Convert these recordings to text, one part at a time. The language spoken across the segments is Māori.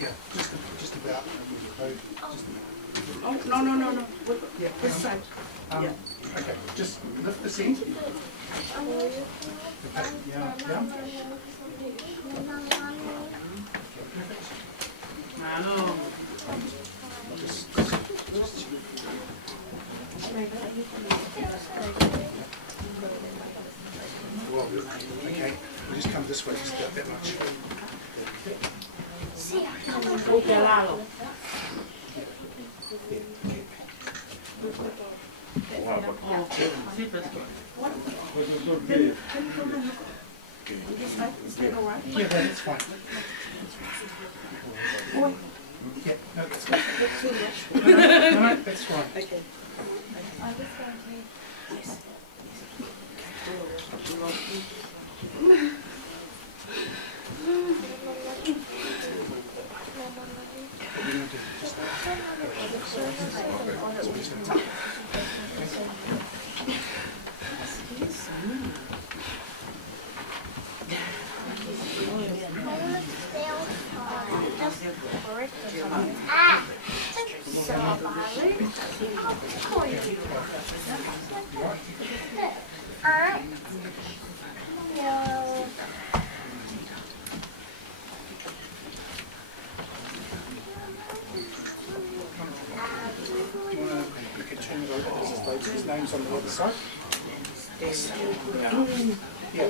Yeah, just about. Oh, no. Yeah, This side. yeah. Okay, just lift the seat. Okay, yeah. Malo. Well, okay, we'll just come this way, just about that much. Claro. Sí, pero... Yeah, that's fine. Yeah, no, that's fine. No, that's fine. Okay. His name's on the other side. Yeah.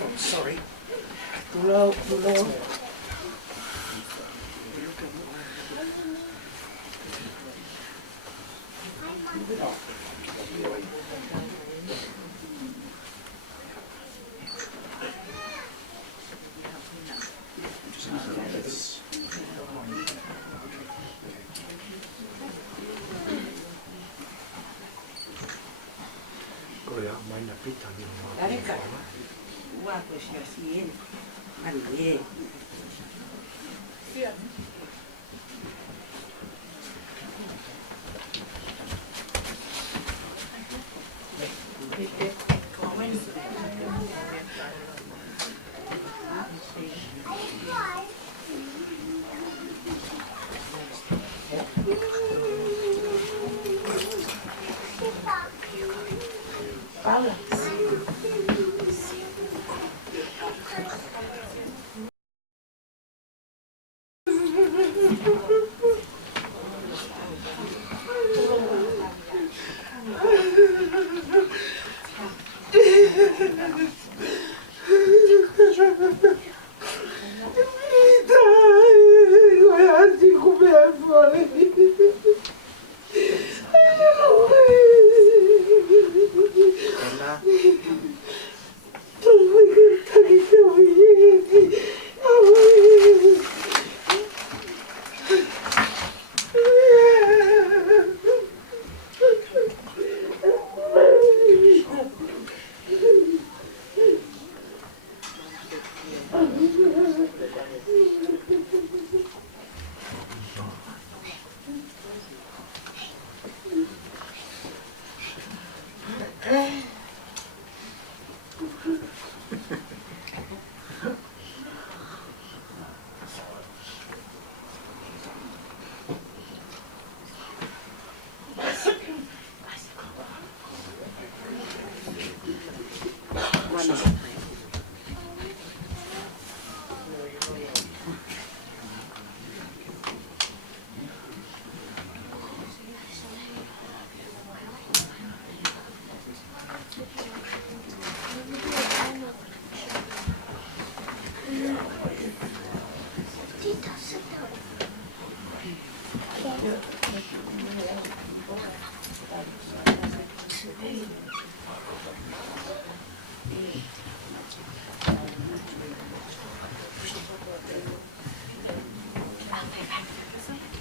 Oh, sorry. Pulau.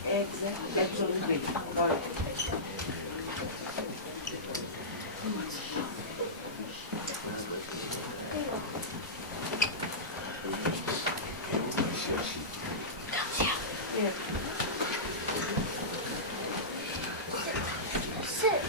Exactly. Absolutely. Got it. Yeah. Sit.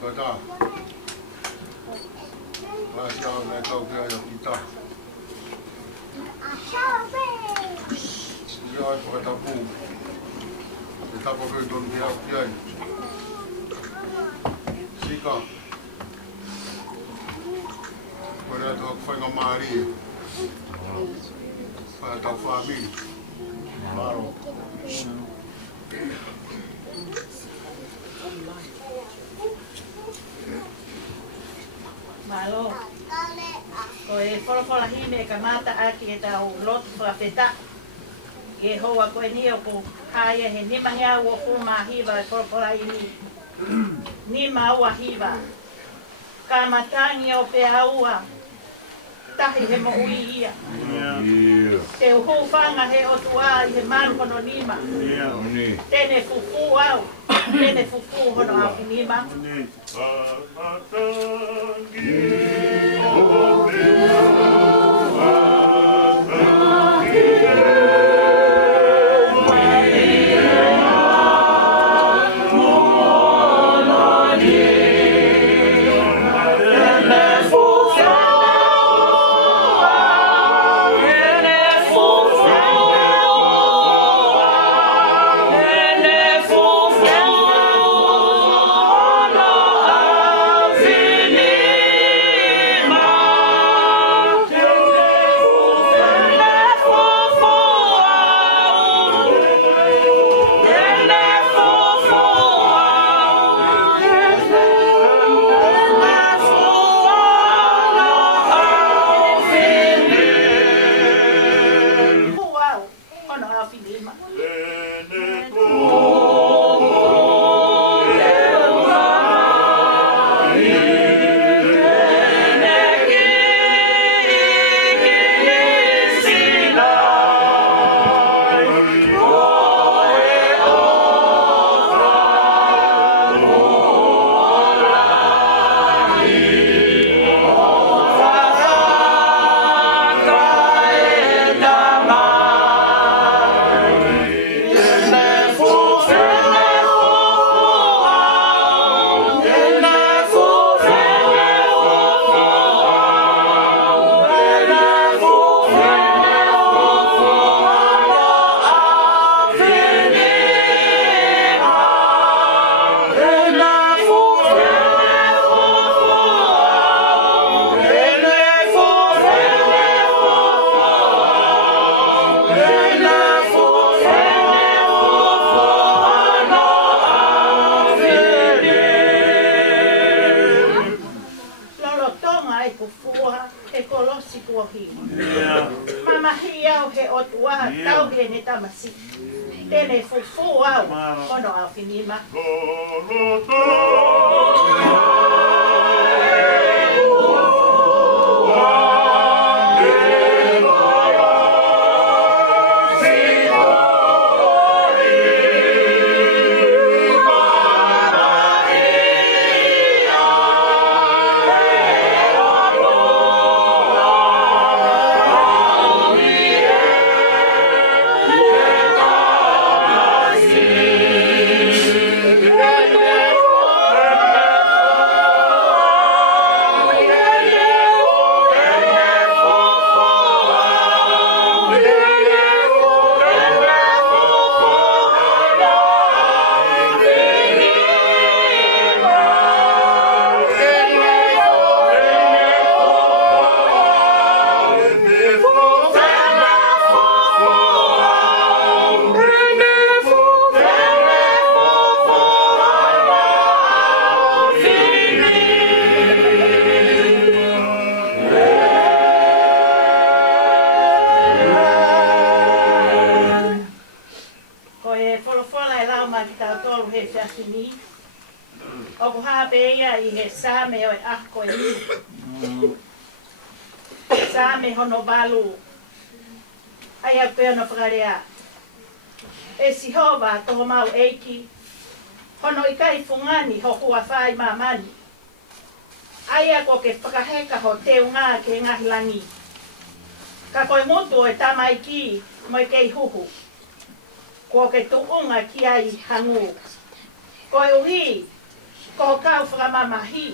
kata. Masya Allah kau kaya kita. Dia apa kata pun. Kita pakai don dia kiai. Sika. Pada tu kau ngamari. Pada tu family. Baru. Malo. Ko e wholofola hime ka mata aki e tau lotu whakawheta. Ke hoa koe ni o ko haia he nima ngea ua ku mahiwa e wholofola ini. Nima ua hiwa. Ka matangi o pe aua. Tahi he mo ui ia. Te uhu whanga he o tua i he manu kono nima. Tene fufu au. Tene fufu hono au ki nima. Mama hiau he otua tau he ne tamasi. Tene fufu au kono au finima. O hape ia I he same o ako e ni. Same hono balu. Ai a pena frarea. E si hova to mau eiki. Hono I kai fungani ho kua fai mamani. Ai a ko ke whakaheka ho te unga ke ngahi langi. Ka koe motu e tamai ki mo kei huhu. Ko ke tuunga ki ai hangu. Koe uhi ko kau whakamamahi,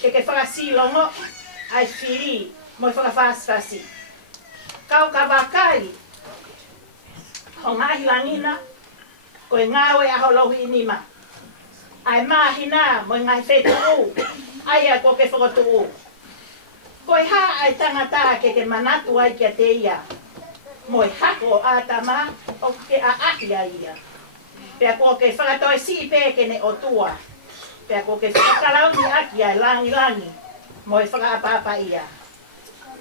ke whakasilongo, ai whiri, mo whakawhaswasi. Kau ka wakai, ho ngahi langina, ko e ngawe aho lohi inima. Ai mahina, mo ngai whetu ai a ko ke whakatu ko e ha ai tangata ke manatu ai kia te ia. Mo e hako a tama, o ke a ahia ia. Pea ko ke whakatoi si pe ke ne o tua. Pea ko ke whakalauni aki ai langi, mo e whakapapa ia.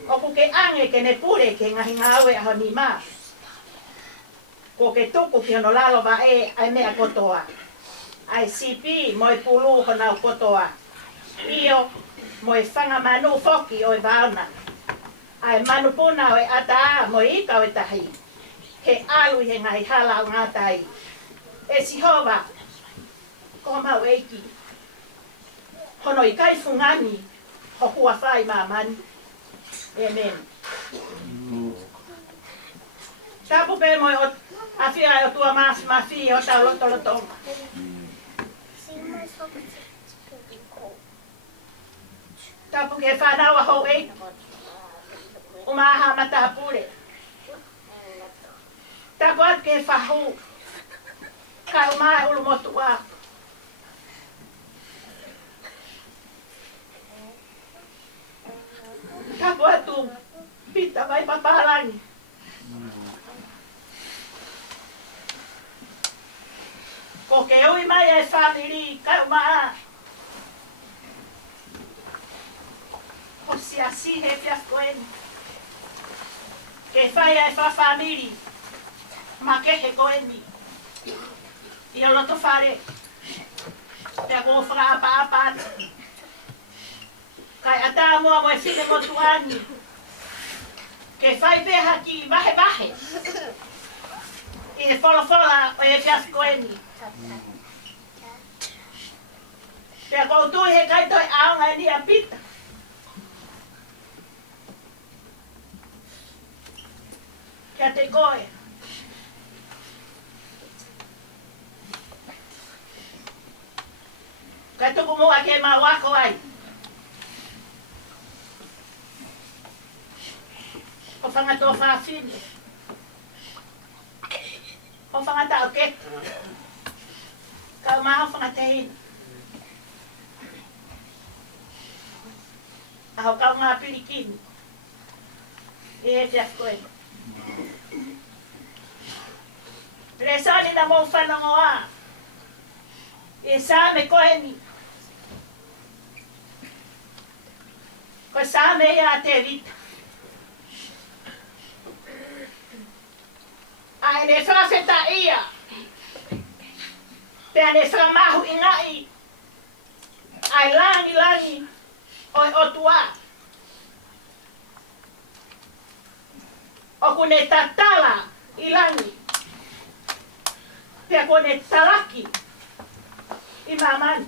O ku ke ange ke ne pure ke ngahi ngawe aho ni ma. Ko ke tuku ki ono lalo ba e ai mea kotoa. Ai sipi mo e pulu hona o kotoa. Io mo e whanga manu foki o e vaona. Ai manu puna o e ata mo e ika o e tahi. He alu he ngahi hala o ngatai. E si hova, ko mau eiki. Hono i kai fungani, ho hua whai mamani. Amen. Tapu pe mo o awhia o tua mafi o tau loto loto. Tapu ke whanawa ho eiki. Umaha mata pure. Tapu at ke whahu. Ka umai ulu motua. Tapu atu pita vai papalangi. Ko ke ui mai e family ka umaa. Ko si asi he fias koeni. Ke whai e wha family. Ma ke he koeni. I o loto whare. Pea ko whakaapa. Kai ata mua mo e whine motuani. Ke whai peha ki vahe. I e whola o e fias koeni. Pea ko tui he kai toi aonga ni a pita. Kia te koe. Kai tuku mua ke ma wako ai. O whangata o whaafine. O whangata o ketu. Ka maha whangata hina. Aho kau ngā pirikini. E he fias koe. Resani na mou whanongo a. E sa me koe ni. Ko sa me ia te vita. Ai ne whawheta ia. Pea ne whamahu i ngai. Ai langi. Oi otua. O kune tatala i langi. Pea kune talaki i mamani.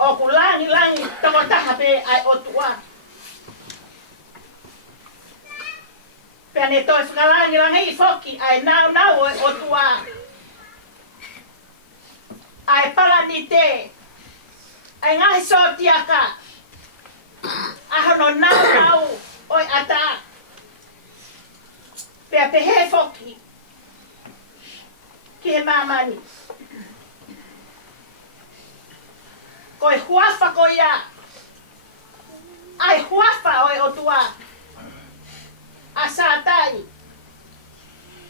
O ku langi toko taha pe ai otua. Pea ne toi whakalangi i foki ai nau o otua. Ai palani te. Ai ngahi sotiaka. Ahono nau oi ata. Pea pehe foki. Ki he mamani. Ko e huafa ko ia. Ai huafa oi otua. A sātai.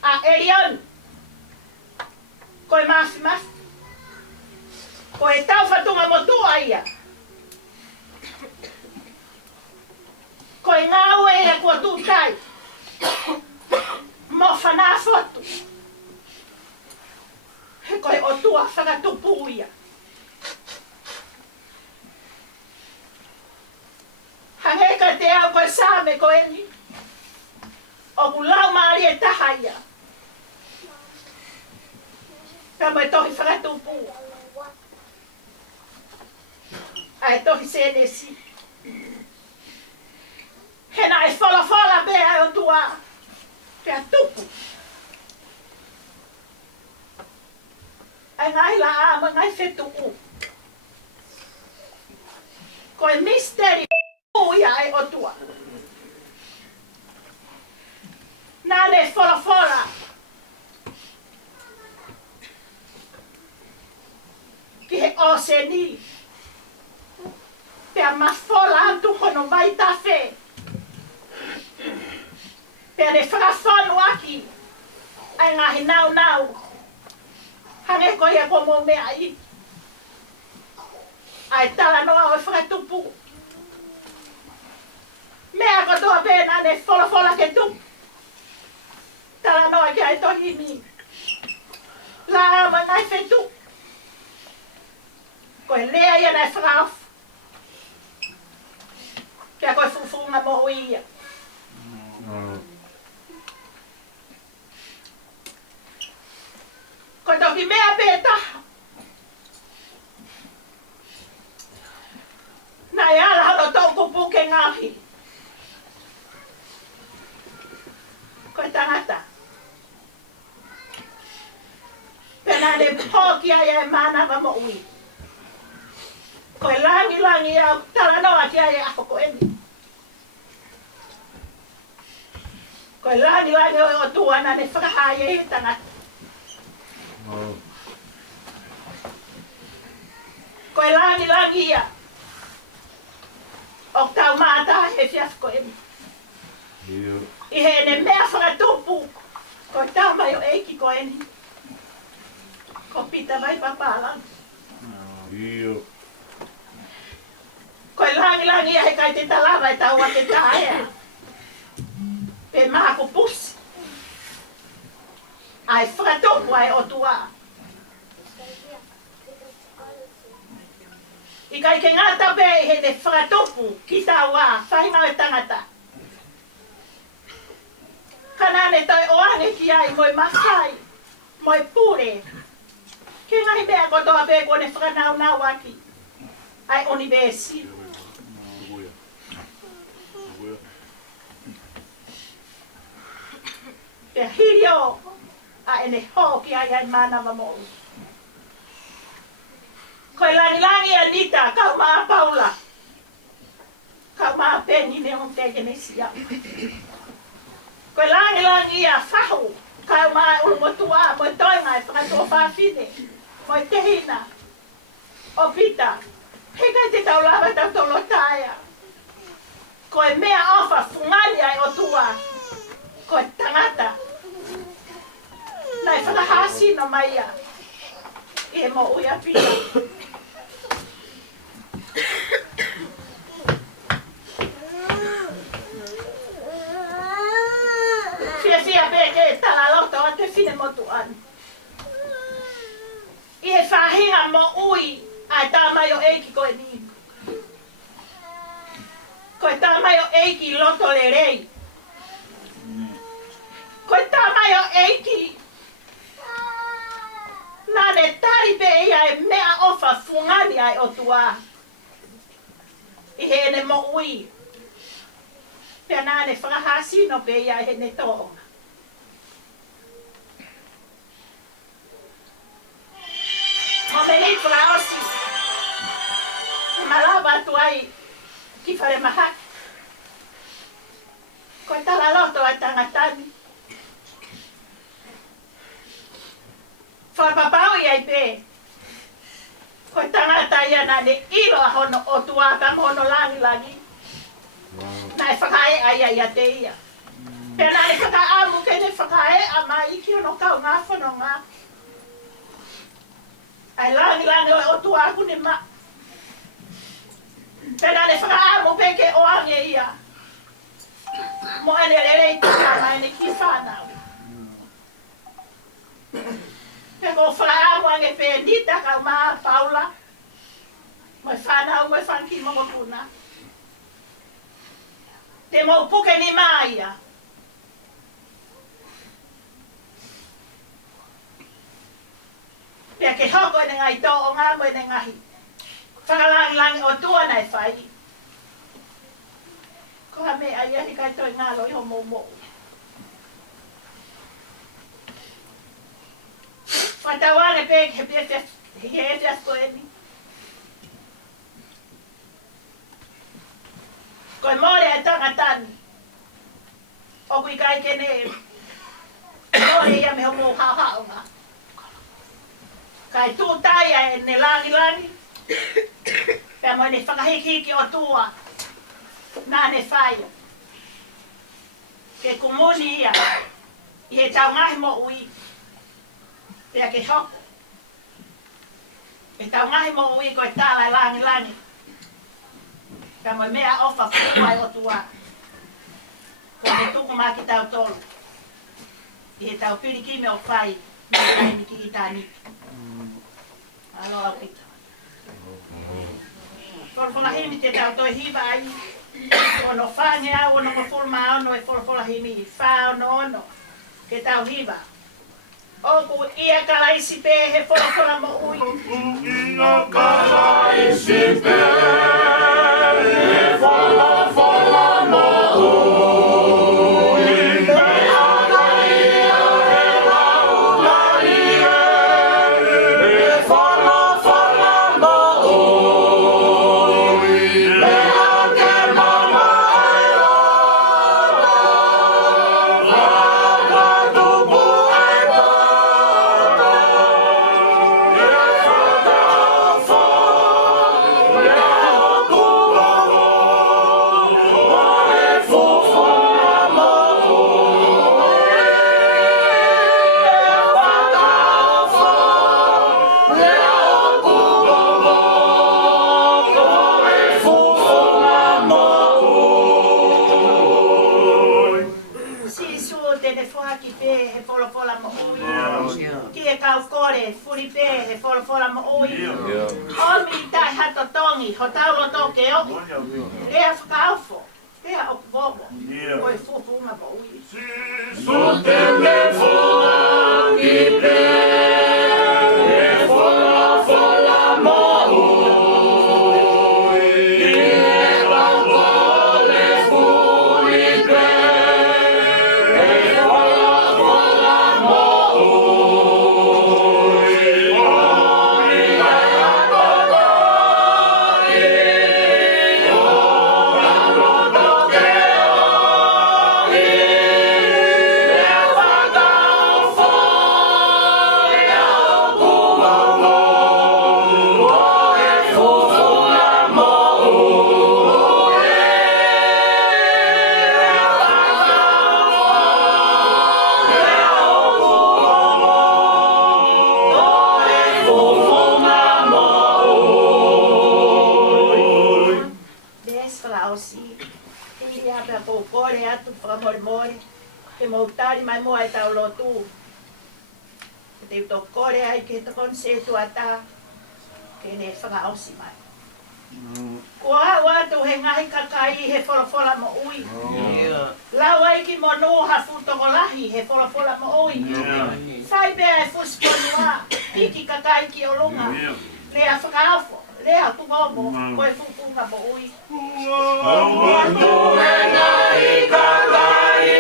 A Elion. Ko e mafi. Ko e tau whatunga motua ia. Ko e ngāue e kua tūtai. Mo whanā whotu. He ko e otua whakatupu ia. Hangeka te au ko e sāme ko e ni. O ku lau maari e taha ia. Pea mo e tohi whakatupu. Ai tohi senesi. Hena e whola bea o tua. Pea tupu. Ai ngai la a ma ngai fetu u. Ko e misteri u ia e o tua. Nane fola fola. Ki he o se ni. Pea mafola atu hono mai ta fe. Pea ne whakawhanu aki. Ai ngahi nau nau. Hange ko ia ko mo mea i. Ai tala noa o whakatupu. Mea ko toa pēna ne fola fola ke tupu. Tala noa ki ai tohi mi. La ama ngai whetu. Koe lea ia nai whakawh. Kia koe fufunga mo ia. Koe toki mea pētaha. Nai ala hano tau kupu ke ngahi. Koe tangata. Pena ne pōki ai e mana wa mo ui. Koe langi langi au tala noa ki ai e ako ko eni. Koe langi langi o tuana ne whakahaia i tangata. Koe langi langi ia. O tau mata he fiaf ko eni. I he ne mea whakatupu. Koe tau mai o eiki ko eni. Ko pita mai papalang. Koe langi langi ia he kai te talawa e tau a te taea. Pe maha ko pusi. Ai whakatupu ai o tua. I kai ke ngata pe he te whakatupu ki tau a whainga e tangata. Kanane toi oange ki ai moi mawhai, moi pure. Ke ngai mea ko toa pe kone whakanau nau aki. Ai oni besi. Pe hirio a ene ho ki ai ai mana wa mo. Koe langi langi Anita, kau maa Paula. Kau maa Penny ne on te genesia. Koe langi langi ia whahu. Kau maa ulmotua, moi toinga e whakatua whawhine. Moi tehina. O pita. He kai te tau lawa tau tolo taia. Koe mea ofa fungani ai o tua. Koe tangata. Nai whakahasi no mai ia. I mo uia pita. Fia peke tala loto a te fine motuan. I he whahinga mo ui ai tā mai o eiki koe ni. Koe tā mai o eiki loto le rei. Koe tā mai o eiki nane tari pe ia e mea ofa fungani ai o tua. I he ne mo ui. Pea nane whakahasino pe ia he ne toa. Mo me ni whakaosi. Malaba atu ai ki whare mahaki. Koe tala loto ai tangatani. Whapapau i ai pe. Koe tangata ia nane ilo a hono o tuaka mono langi langi. Nai whakae ai ai a te ia. Pea nane whakaamu ke ne whakae a mai ki ono kau ngā whono ngā. Ai langi langi o tuaku ne ma. Pea nane whakaamu pe ke oange ia. Mo ene rei tukama ene ki whanau. Pea ko whakaamu ange pe nita kau maa Paula. Moi whanau, moi whanki mo puna. Te mau puke ni maia. Pea ke hoko ene ngai tō o ngā mo ene ngahi. Whakalangi langi o tua nei whai. Ko ha me ai ahi kai toi ngā loi ho mo mo. Whatawane pēk he pēkas koe ni. Koe mōre e tangatani. O kui kai kene mōre ia me homo hao ngā. Kai tūtaia e ne langi. Pea mo ne whakahiki o tua. Nā ne whaia. Ke kumuni ia. I he tau ngahi mo ui. Pea ke hoko. E tau ngahi mo ui koe tālai langi. Ka mo mea ofa whukai o tua. Ko me tuku mā ki tau tolu. I he tau piriki me o whai. Me kai ni ki i tāni. Alo au kita. Whorwhora himi te tau toi hiwa ai. Ono whange au, ono mawhurma ono e whorwhora himi. Wha ono. Ke tau hiwa. Oku ia kalaisi pē he whorwhora mo ui. Ia kalaisi pē he whorwhora mo ui. Me ana ia he raulari e he whorwhora mo ui. Me ake mama e rata, whakatupu e tata. E whakawha, e okuwawa, o e whowhora mo ui. E whakawha, e okuwawa, o e whowhora mo ui. Sisu tene whaki pē he whorwhora mo ui. Ki e kau kore, furi pē he whorwhora mo ui. Omi tai hato tongi, ho taulo toke oku. Ea whakaufo, ea oku vovo. Koe whuwhunga mo ui. Sote me whoaki pē, e whorwhora mo ui. I raukole furi pē, e whorwhora mo ui. Omi ai apakari, ora no toke oi. E whakawha, e okuwawa, o e whowhora mo ui. E whakawha, e okuwawa, o e whowhora mo ui. Des whakaosi, hei rea pēr kou kore atu whakamore. Ke mautari mai mua e tau lotu. Ke te uto kore ai ke te konsetu ata. Ke ne whakaosi mai. Kua au atu he ngahi kakai he whorwhora mo ui. Lau ai ki monu ha whutongolahi he whorwhora mo ui. Whai pēr e whusponua, hiki kakai ki o lunga. Lea whakaofo, lea kumomo, koe whupunga mo ui. Auatu e ngai kakai, e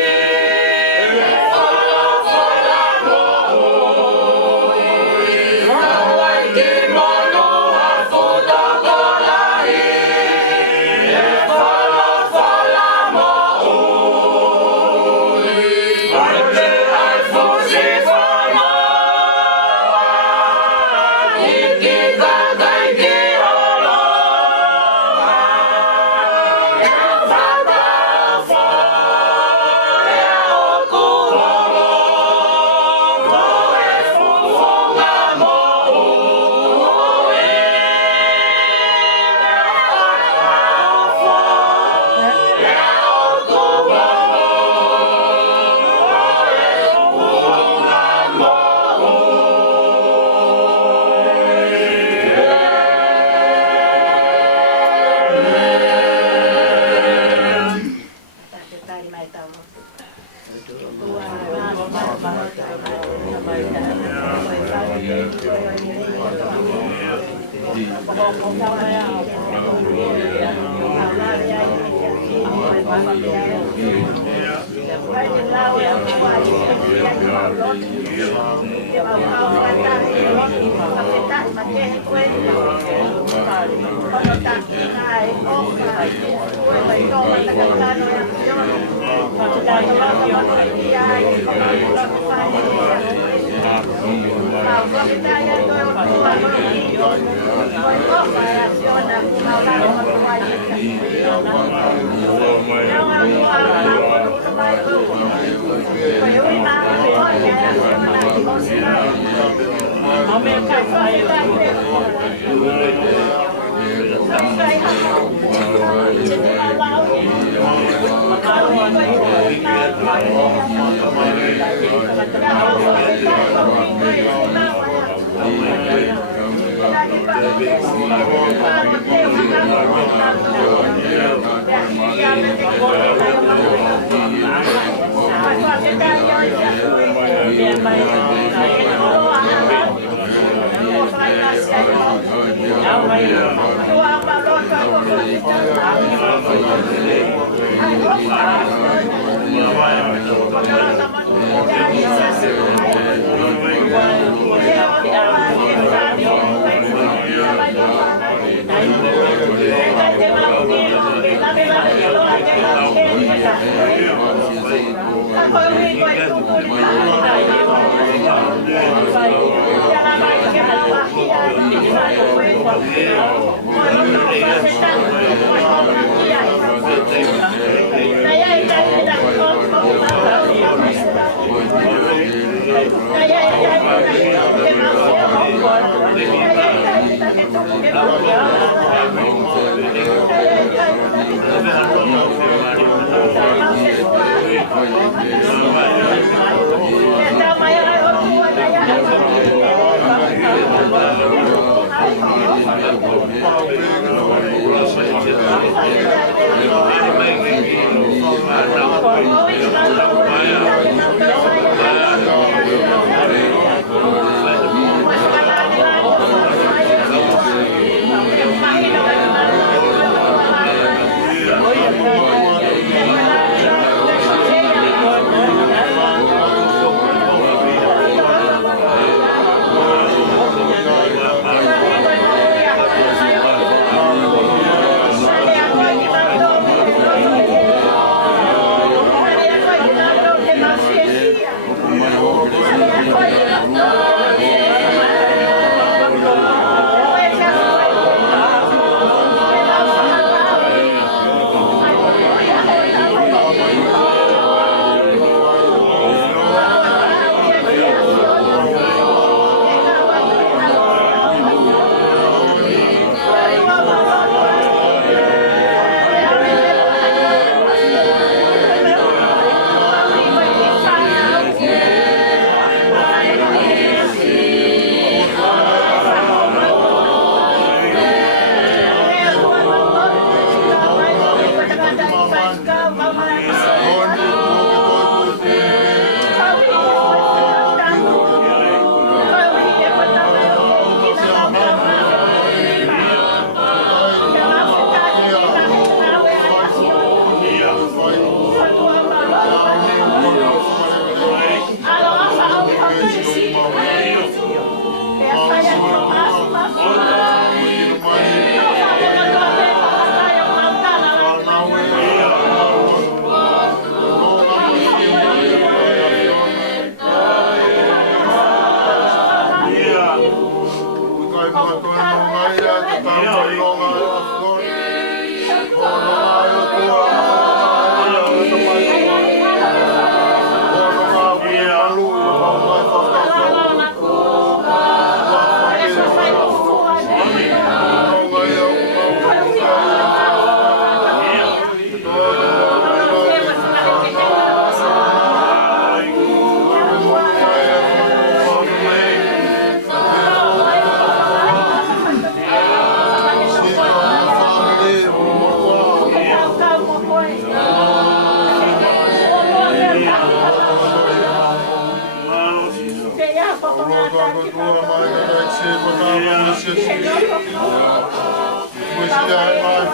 whorwhora mo ui. Lau ai ki monu ha whutongolahi, e whorwhora mo ui. Ai te ai whusi whanoa, hiki kakai ki oloa. E whakawha, e okuwawa, o e whowhora mo ui. E whakawha, e okuwawa, o e whowhora mo ui. Te tari mai tau lotu. Tua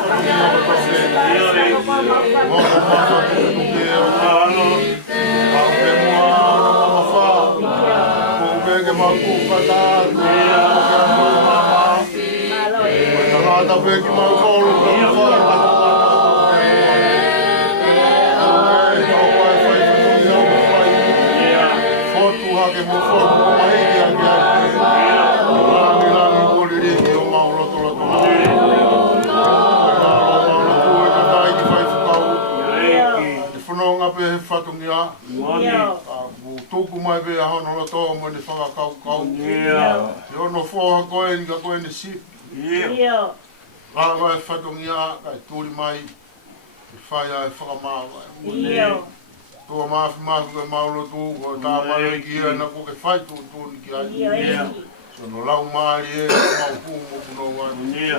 Thank you. Tuku mai be a hono lo tō mo ni whanga kau kau. Te ono whoha koe ni ka koe ni si. Ranga e whatongia kai tūri mai. Te whai ai whakamāwa. Tua maafi koe maulo tū ko tā mai ki ia na ko ke whai tū ni ki ai. So no lau maari e mau pūng mo puno wani.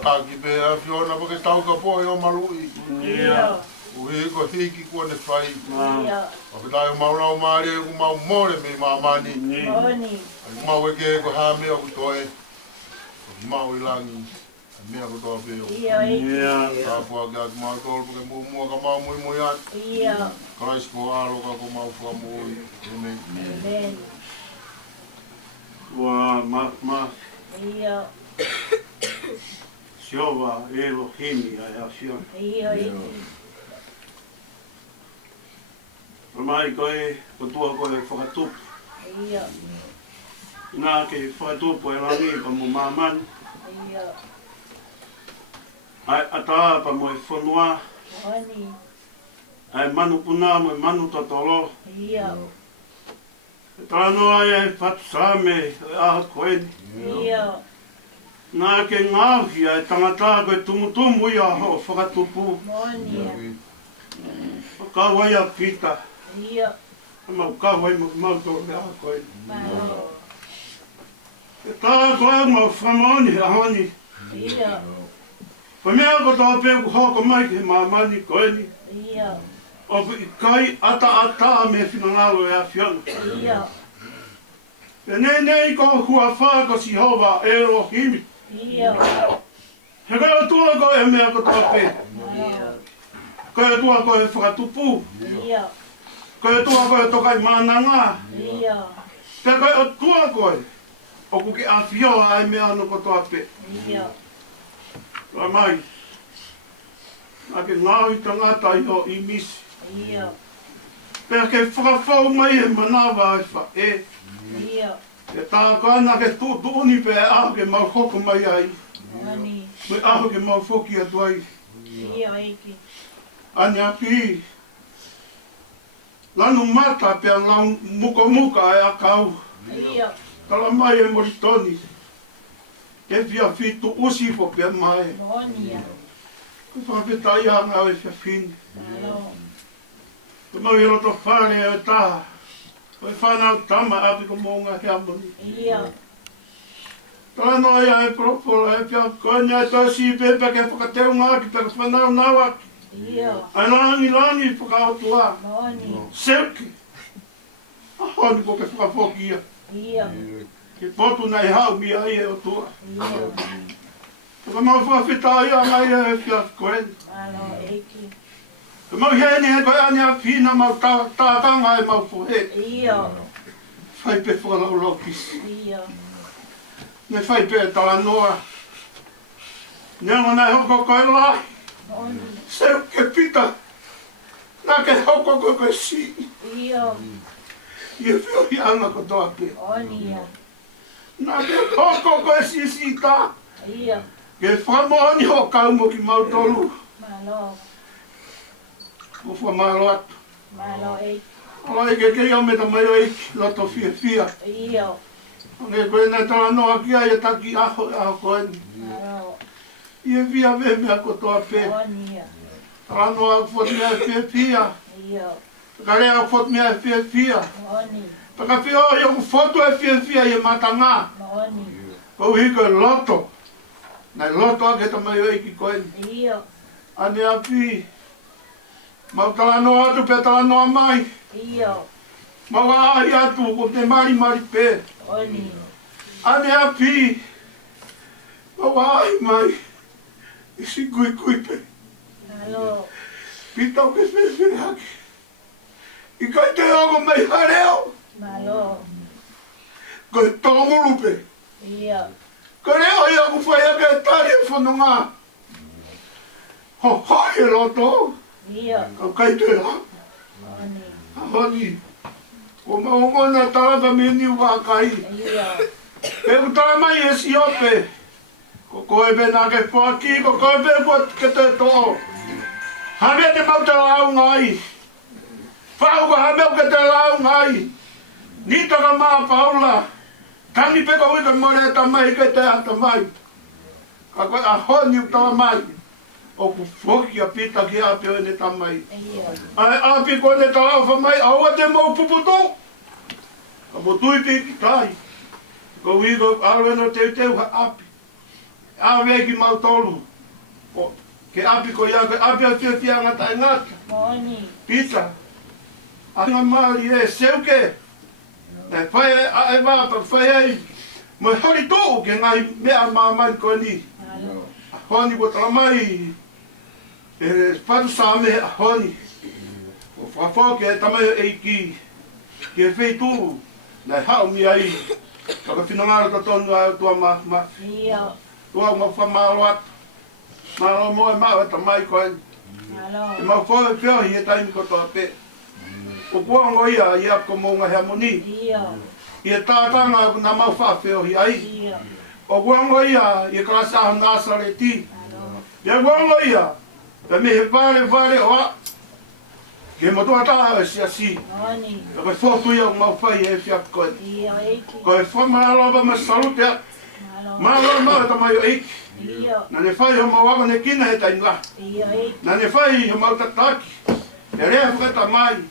Tā ki be a whiona pa ke tau ka po e o marui. Uhe ko hiki ko ne whai. Ako tayo maurau maari e ku mau more me mamani. Mau e ke ko ha mea ku toe. Mau ilangi. Mea ko toa peo. Tā pua kia ki mau tolu ke mua ka mau mui mui at. Christ ko aro ka ko mau wha mui. Amen. Wa ma. Siova Elohimi ai a siona. Ramai koe, ko tua koe whakatupu. Nā ke whakatupu e rangi pa mo mamani. Ai ataa pa mo e whanua. Ai manu puna mo e manu tatolo. E tāno ai e whatu sāme e aha koeni. Nā ke ngāhi ai tangata koe tumutumu i aha o whakatupu. Kawai a pita. Mau kawai mau tō me aha koeni. E tā koe mau whamoni e ahoni. Pa mea ko tō pēku hoko mai ke mamani koeni. O i kai ata me whinangalo e a whiana. E nei ko hua wha ko si hova Elohimi. He kai o tua ko e mea ko tō pē. Kai o tua ko e whakatupu. Kai o tua ko e tokai mananga. Te kai o tua ko e. O kuki a whioa ai mea no ko tō pē. Ka mai. Ake ngāhi tangata iho i misi. Pea ke whakawhau mai e manawa e wha e. E tā kāna ke tūtūni pe aho ke mau hoko mai ai. Me aho ke mau whoki atu ai. Anya pi. Lanu mata pea lau muka e a kau. Kala mai e moritoni. E whia whitu usi po pea mai. Ko whawhetai hanga e whiawhini. Ko mau i roto whare e taha. Ko e whanau tama api ko mōnga he amoni. Tāno ai ai propola e whia koenia e tōsi pepe ke whakateu ngāki pera whanau nawaki. Ai langi whakaotua. Seuke. Ahoni ko ke whakafokia. Ke potu nei hau mi ai e o tua. Ka mau whawhetai angai e whia koeni. Ka mau hene he koe ane a whina mau tātanga e mau whohe. Whai pe whakalau lokisi. Ne whai pe e tala noa. Nengo nei hoko koe lai. Seu ke pita. Nā ke hoko koe koe si. Ia whio hi anga ko toa pe. Nā ke hoko koe si tā. Ke whamoni ho kaumo ki mau tolu. Ko whamalo atu. Alai ke kei au me ta mai o eiki, loto whia. Nge koe nei tala noa ki ai e taki aho koeni. Ie whia vehe mea ko toa pe. Tala noa whot mea whia. Ka rea whot mea whia. Taka whio i oku whotu e whia i e matanga. Kou hiko e loto. Nei loto ake ta mai o eiki koeni. Ane a pi. Mau tala noa atu pe tala noa mai. Mau ahi atu ko te mari pe. Ane a pi. Mau ahi mai. isi kui pe. Alo. Pita o ke whewhere hake. I kai te ako mai hareo. Malo. Ko e tonguru pe. Ia. Ko reo i aku whai ake e tari e whanunga. Ho hai e roto. Ia. Ka kai te ha. Oni. Honi. Ko maungona tarapa me ni wakai. Ia. E ku tala mai e si ope. Ko koe pe nā ke whaki, ko koe pe ko ke te to'o. Hamea te mau te lau ngai. Whau ko hamea ke te lau ngai. Ni taka maa paula. Tangi pe ko wika more ta mai ke te ata mai. Ka koe a honi u tawa mai. O ku whoki a pita ki api o ne ta mai. Ia. Ai api ko ne ta lau wha mai, aua te mau puputo. Ka mo tui pi ki tai. Ko wiko arweno teu ha api. Awe ki mau tolu. O, ke api ko ia, ke api a tia ngata e ngata. Oni. Pita. A ngā maari e seuke. E whai e wāpa, whai e. Mo hori tōu ke ngai mea māmari koe ni. Alo. A honi ko tala mai. E whatu sā me a honi. O whawhoke e tamai e ki. Ke whei tū. Nei hao mi ai. Kaka whinangaro ta tonu ai o tua ma. Ia. Tua ma whamaro atu. Maro moe mau e ta mai koe. Alo. E mau whawe whiohi e taimi ko toa pe. O kuango ia, ia ko mounga hea moni. Ia. I e tātanga nā mau wha whiohi ai. Ia. O kuango ia, i e kalasa nāsa re ti. Alo. I e kuango ia, e me he vare o a. Ke motua taha e si a si. Oni. E koe whotu ia o mau whai e whiak koe. Ia eiki. Koe whamaraloba ma salute a. Alo. Mālo mau ta mai o eiki. Ia. Nā ne whai ho mau ava ne kina he tainga. Ia eiki. Nā ne whai ho mau tataki. E rea whakata mai.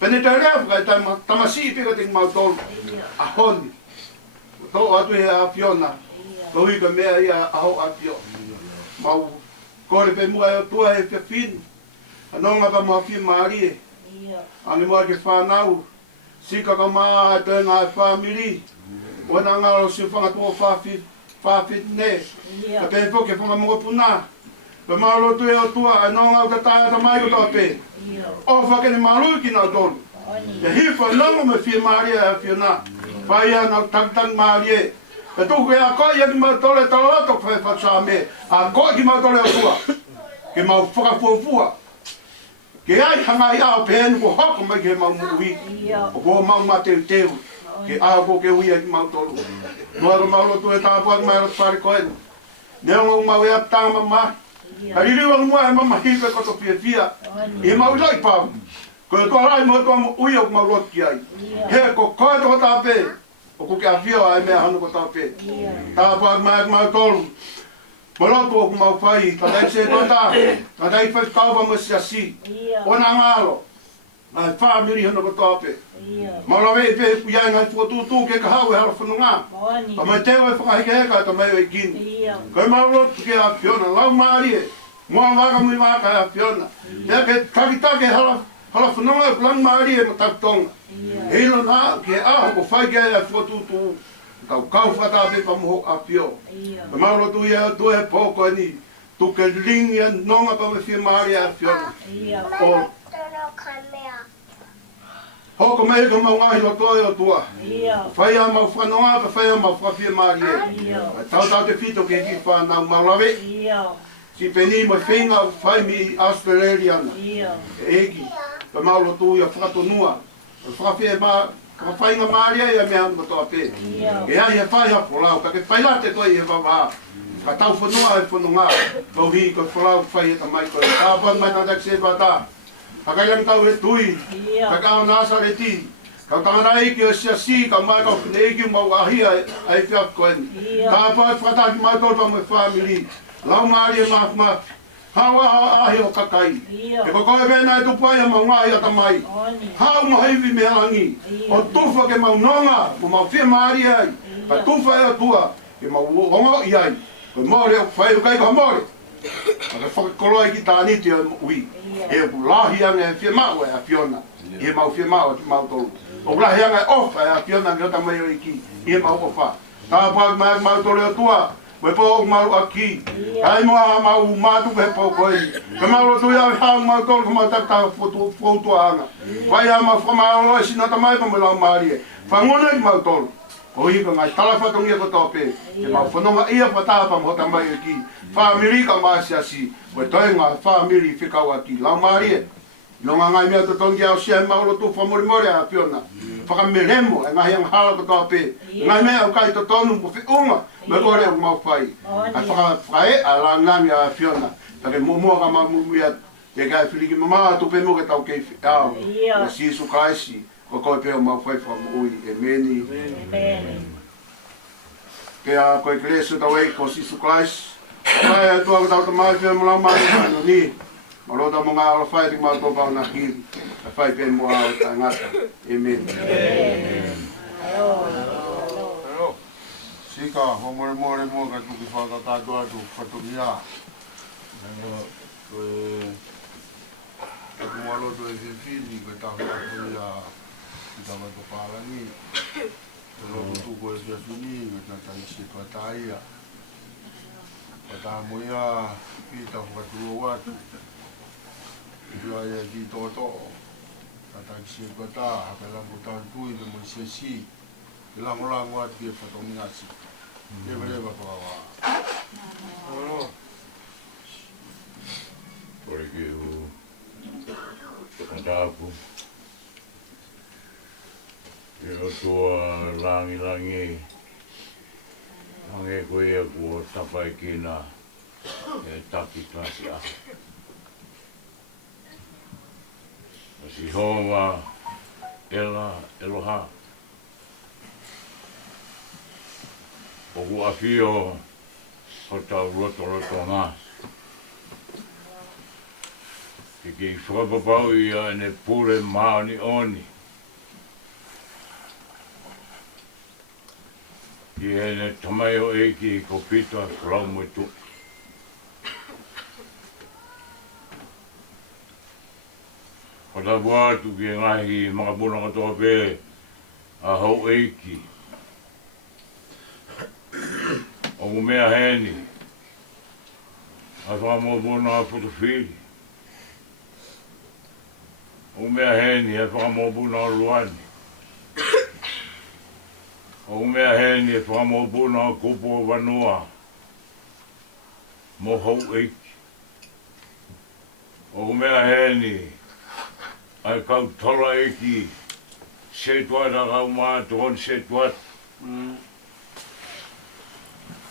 Pene te rea whakata tamasi pika te mau tolu. Ia. A honi. Tō atu he a Fiona. Ia. Tō hika mea ia aho a Fio. Mau kore pe mua e o tua he whiawhini. Anonga ka mua whi maarie. Ia. Ane mua ke whanau. Sika ka maa e te ngā e whamiri. O nā ngaro si whangatua whawhit ne. Ia. Ka te poke whangamunga puna. Ka maalo tu e o tua. Anonga o ka tāta mai o tō pe. Ia. O whakene malu ki nā tonu. Oni. Te hiwha nango me whia maarie a Fiona. Whai ana tangtang maarie. E tuku e a koe ia ki mau tole talato whai whaksā me. A koe ki mau tole o tua. Ke mau whakafuafua. Ke ai hanga i ao pehenu ko hoko mai ke mau mui. Ia. O ko mau ma teu teu. Ke ao ko ke uia ki mau tolu. Noa ko mau lotu e tāpua ki mai rotu pari koe. Neonga mau e aptanga mamma. Ia. Haririwa mua e mama hipe koto pia pia. Oni. I mau lai pau. Ko e toa rai mo toa mo uia o mau lotu ki ai. Ia. He ko koe toko tāpe. O ko ke a whio ai mea hanu ko tāpe. Ia. Tāpua ki mai ki mau tolu. Maloto o ku mau whai. Tātai se tōtā. Tātai whai kaupa mo si a si. Ia. O nā ngālo. Ai whāmiri hana ko tāpe. Ia. Maulawe i pe iai ngai fuatūtū ke ka hau e hala whanunga. Oni. Ta mai teo e whakaheke heka ta mai o i kini. Ia. Koe maulotu ke a Fiona. Lau maari e. Mua waka mui waka e a Fiona. Ea ke takitake hala whanunga e kulang maari e matakutonga. Ia. Hilo nā ke aho ko whai ke a fuatūtū. Kau whatape pa moho a Fio. Ia. Ka maulotu i a tu e pōko ni. Tu ke lingi a nonga pa me whia maari a Fiona. Ia. O hoko mei ka mau ngahi loto e o tua. Ia. Whai a mau whanonga pa whai a mau whawhia maari e. Ia. Tau tau te whito ke ki whanau maulawe. Ia. Si peni mo whenga whai mi Australia na. Ia. E eki. Pa mau loto i a whakatonua. Whawhia ma... Ka whainga maari e a mea anu matoa pe. Ia. E ai e whai hapo lau. Ka ke whailate toi e wawa. Ka tau whanua e whanunga. Kau hi ko whalau whai e ta mai koe. Ka pan mai natak se wata. Ka kailang tau e tui. Ia. Ka kao nasa re ti. Ka tangana eki o sia si. Ka mai kau whine eki mau ahia ai whiak koen. Ia. Ka pai whataki mai tolpa mo e whamiri. Lau maari e mafu mafu. Hawa ahi o kakai. Ia. E ko koe vena e tupai a mau ngai a tamai. Oni. Hau mahaiwi me hangi. O tufa ke mau nonga. Mo mau whia maari ai. Ka tufa e a tua. Ke mau hongo i ai. Ko more o whai o kai ka more. Ka whakakoloa ki tāniti o ui. E ku lahi anga e whia mau e a Fiona. E mau whia mau ki mau tolu. O lahi anga e ofa e a Fiona ki o tamai o iki. E mau ofa. Tā pāk mai mau tolu e a tua. Koe po mau aki. Ai mo mau matu pe po koe. Ka mau tu ya ha mau tol ko mau tata foto anga. Vai ama fa mau si na tamai pa mo la mari. Fa ngona ki mau tol. O i ka ngai tala fa tongia ko tope. Ke mau fononga ia pa ta pa mo tamai ki. Family ka ma si. Koe toi nga family fika wati la mari. Longa ngai mea to tongia o sia mau tu fa mori mori a piona. Whakameremo, e ngahi ang hala ko tōpe. Ngai mea o kai to tonu po whiunga, me kore o mau whai. Ai whakawhae, a la ngami a Fiona. Take mōmua ka mamumuia, e kai whiriki mama tu pe mo ke tau kei whiau. E sisu kaisi, ko koe pe o mau whai whakamui, e meni. Ke a koe kresu tau e ko sisu kaisi. Kai a tua ko tau tamai whia mula mai no ni. Marota mo ngā ala whai tik mau tōpau na hiri. A whai pe mua o ta ngata. Amen. Sika, ho more mo ka tuki whaka tātua tu whatuki a. Koe... Aku malo tu e whiwhini, koe tahu whatuki a. Kita mato whārangi. Te lotu tu koe kia suni, koe tata isi koe tāia. Koe tā moia, pita whakaturo watu. Ia ia ki toto. Tata isi koe tā, haka lango tāntui me mo isi isi. Ke lango atu ki e whatongi ngasi. Lewa toa wā. Kore ki u Tāpu. E o toa rangi. Hange koe e kua tapai ki nā e taki klasi a. Si hoa eloha. O ku awhio o tau roto ngā. Ki whakapapau ia ne pule maoni oni. Ki he ne tamai o eki ko pita klau mo tu. O ta buatu ki ngahi mga puna katoa pe a hau eiki. O mea heni. A whakamopuna a whutawhiri. O mea heni a whakamopuna a luani. O mea heni a whakamopuna a kupo o vanua. Mo hau eiki. O mea heni a kau tola eiki. Se tuata kau maa tuon se tuata.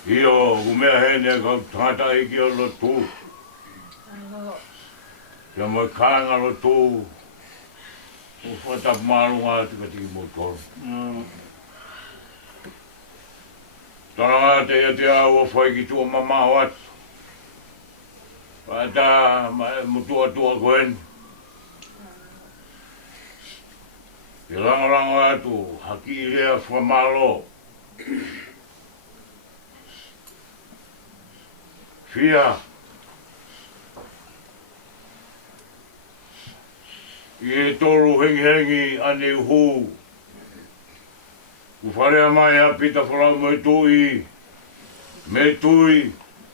Io, umea hene kau tata iki o lo tū. Ia mo kānga lo tū. O whatap marunga tika tiki mo toro. Tara te ia te au o whai ki tua mama o atu. Pata mutua koen. Ia rango atu, haki i rea whamalo. Fia. I e toru hengi ane uhu. Ufarea mai a pita whalau me tui,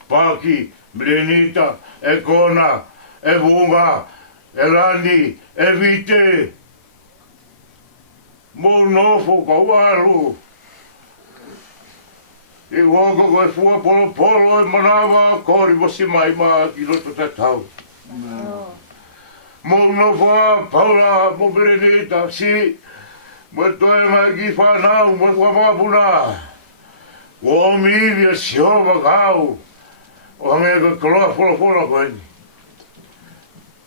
paki, mrenita, e kona, e vunga, e rani, e vite. Mo nofo kawaru. I woko koe fua polo e manawa kori wasi mai maa ki roto te tau. Mo nofo paula mo berenita si mo toe mai ki whanau mo whamapuna. O omiwi a siova kau. O hange ka koloa fola koeni.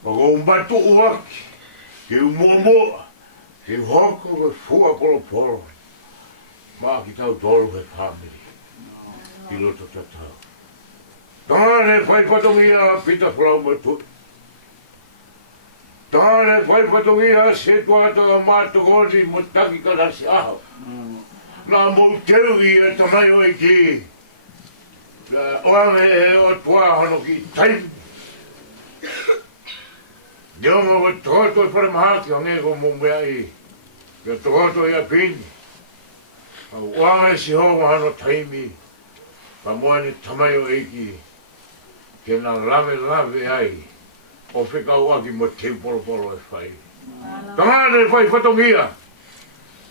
O ko umbatu uaki. Ki umomo. Ki hoko koe fua polo. Maa ki tau tolu he family. Ki roto te tau. Tāne whai patongi a pita whalau mo tu. Tāne whai patongi a se tuata a mātokoni mo taki karasi aho. Nā mo teu i a tamai o ki. Oame e o tua hano ki taimi. Dionga o toto i whare mahaki o ngego mo mea i. Ia toto i a pini. Oame si honga hano taimi. Pamoa ni tamai o eiki. Ke na lave ai. O whekau aki mo te polo e whai. Tangana e whai whatongia.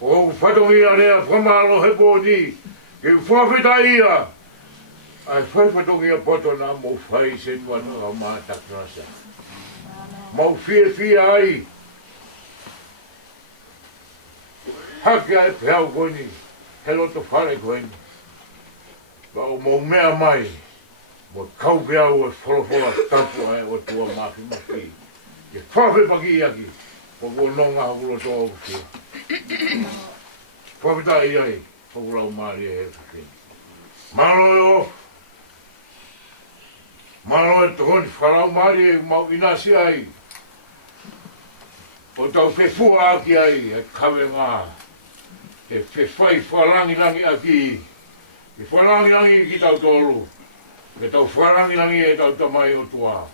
O whatongia rea whamalo he pōni. Ke whawhita ia. Ai whai whatongia poto na mo whai se tuana au mātakrasa. Mau whia ai. Hake ai peau koini. He loto whare koini. Wa o mo mea mai. Mo kau peau e wholofola tapu ai o tua mafi. Ke whawhi paki iaki. O ko nonga hakulo toa o whia. Whawhita iai. Whakulau maari e he whia. Malo e off. Malo e tohoni whalau maari e mau inasi ai. O tau whewhua aki ai e kawe ngā. E whewhai whalangi aki. E whalangi ki tau tolu. E tau whalangi e tau tamai o tua.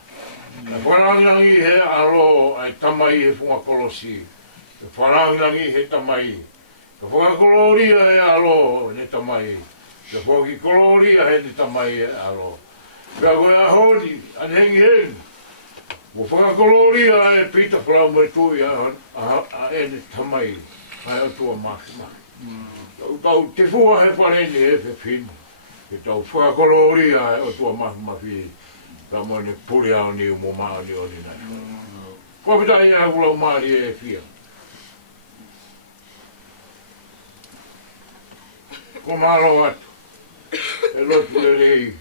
E whalangi he alo e tamai he whunga kolosi. E whalangi he tamai. E whakakoloria e alo ne tamai. E whakakoloria he ne tamai e alo. Pea koe a honi, an hengi. Mo whakakoloria e pita whalau mai tui a e ne tamai. Ai o tua maki. Tau te fua he whareni e whiwhinu. Ke tau whakakoloria e o tua maki. Ta mo ne puri au ni mo maa ni o ni nai. Ko pita ina ha kulau maari e whia. Ko mahalo atu. E lotu e rei.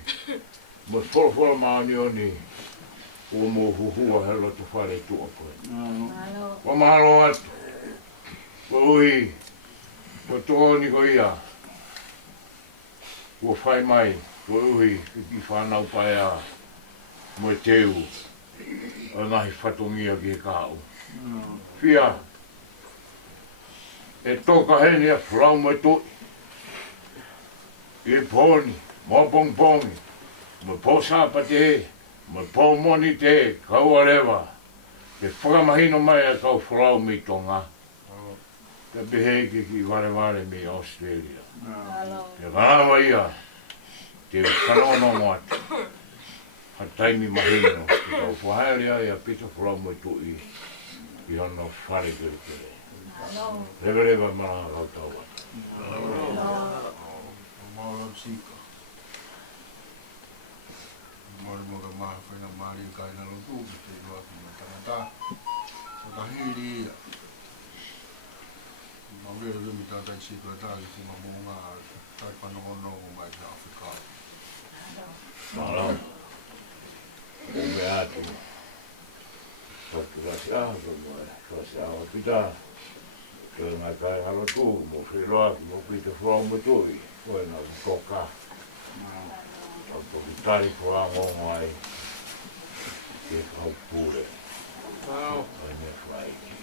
Mo wholofola maa ni o ni. O mo huhua he lotu whare tua koe. Ko mahalo atu. Ko ui. Ko tōni ko ia. Ko whai mai. Ko ui. Ki whanau pai a. Mo teu. O nahi whatongia ki he kāu. Whia. E toka heni a whrau mai tui. E pōni. Mo pongpongi. Mo pōsāpa te he. Mo pōmoni te he. Kau arewa. Ke whakamahino mai a kau whrau mi tonga. Te behe ki ware mi Australia. Te whanawa ia. Te whanono moat. Ha taimi mahino. Te tau whahaere ai a pita whrau mai tui. I hono whare kere. Rewa mana kau taua. Maura sika. Mori moka maha whaina maari kai na lotu. Te iwa ki na tangata. So ka hiri ia. Maurero rumi tātai sika tāki ki mamunga. Tai whanohono o mai te Afrika. Mara. Ube atu. Whatu rasi aho moe. Rasi aho pita. Ke ngai kai haro tū. Mo whiroa ki mo pita whrau mo tui. Koe na koka. Au toki tari kua ngongo ai. Ke kau pūre. Ai me whai ki.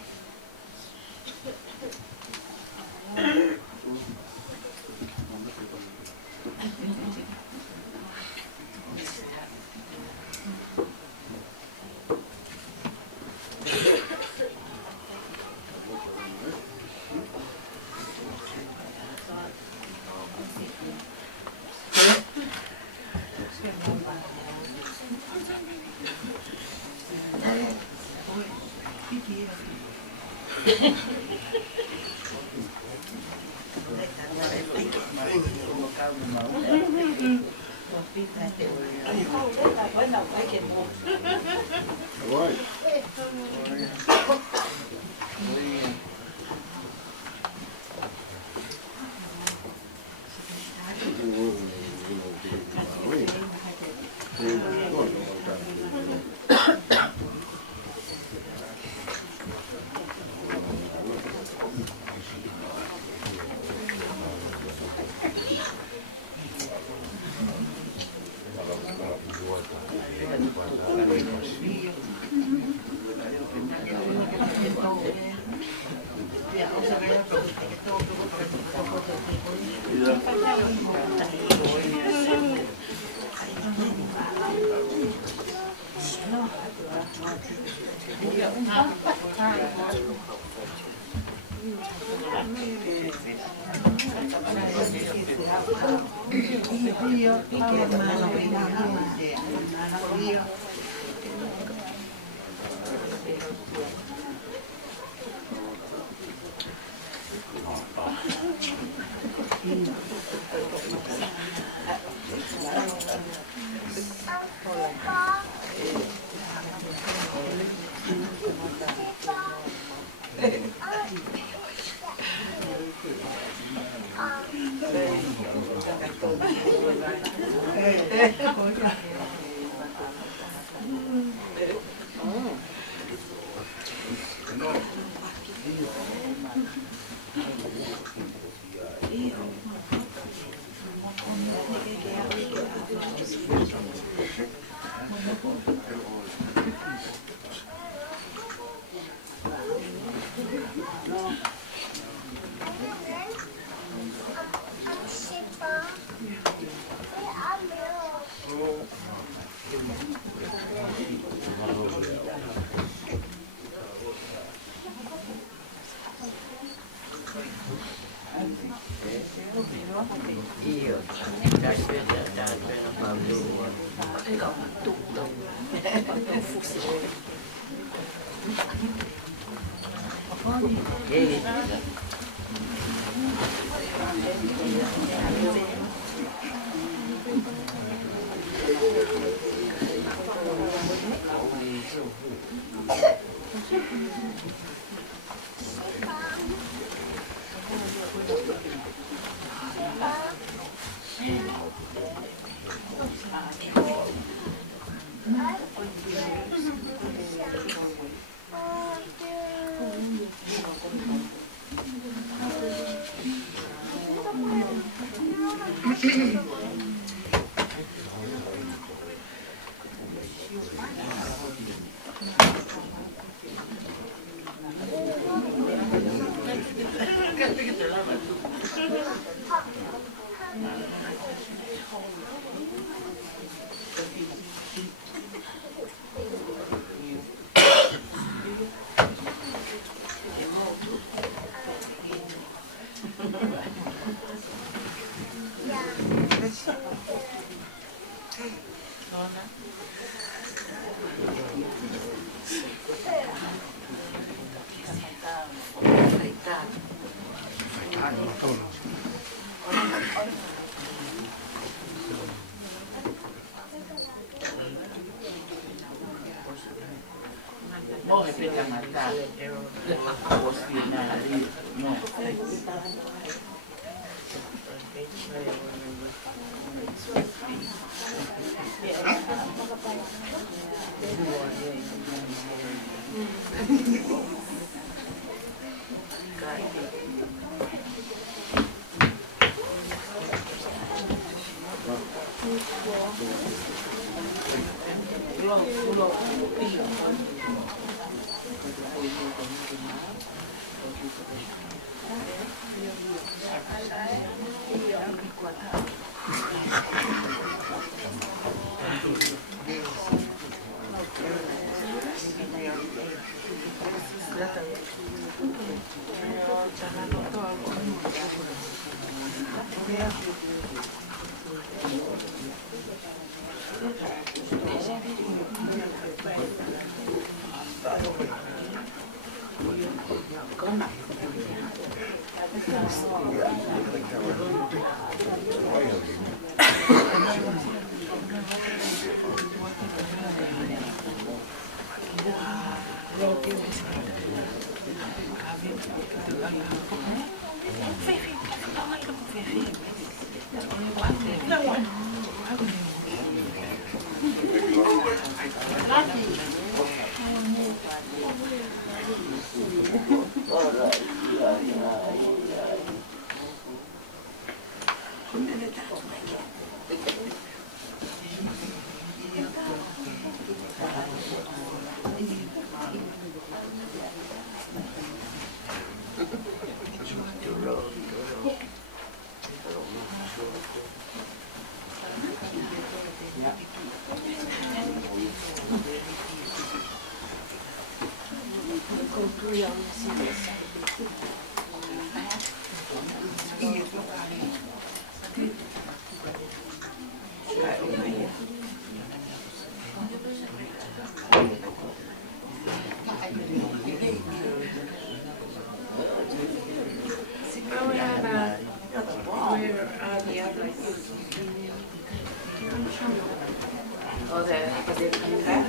coming back?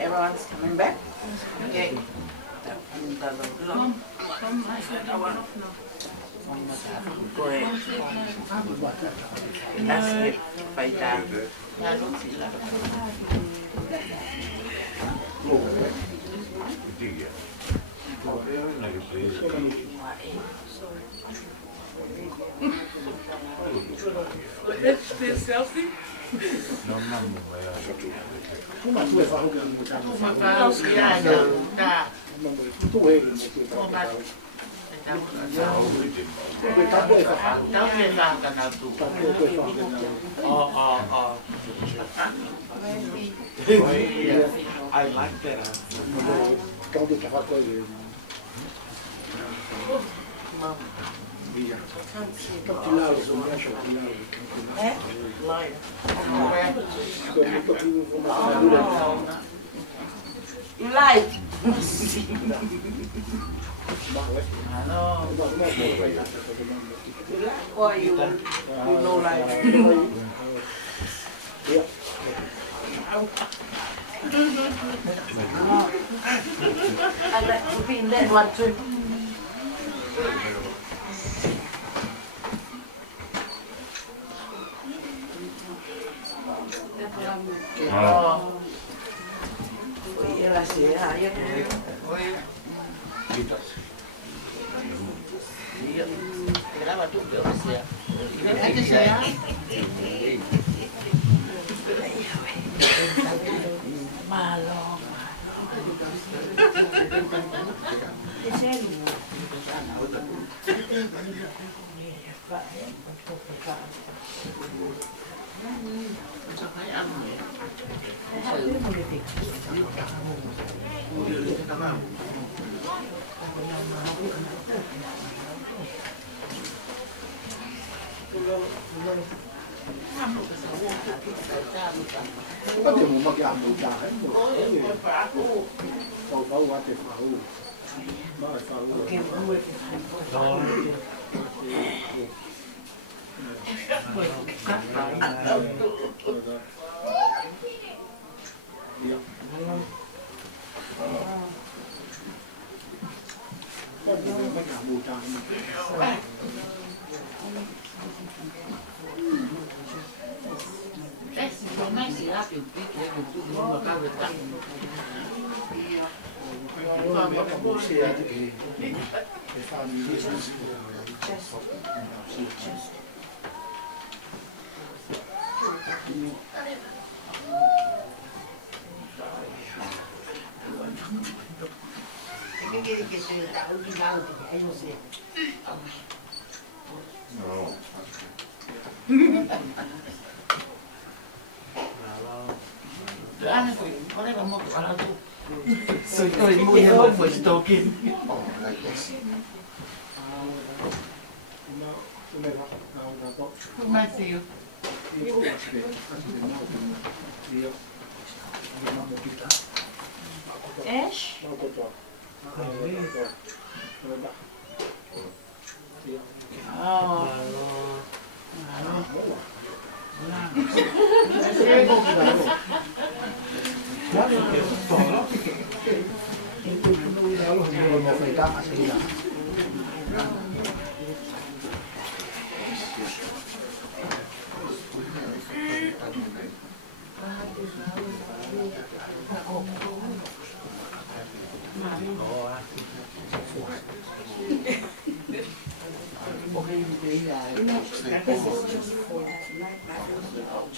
Everyone's coming back? Okay. Go ahead. That's it. Right down. I like that. You like? Or you know like? I like to be in that one too. So tôi mua thêm một phần đồ kim. Matthew. Ash?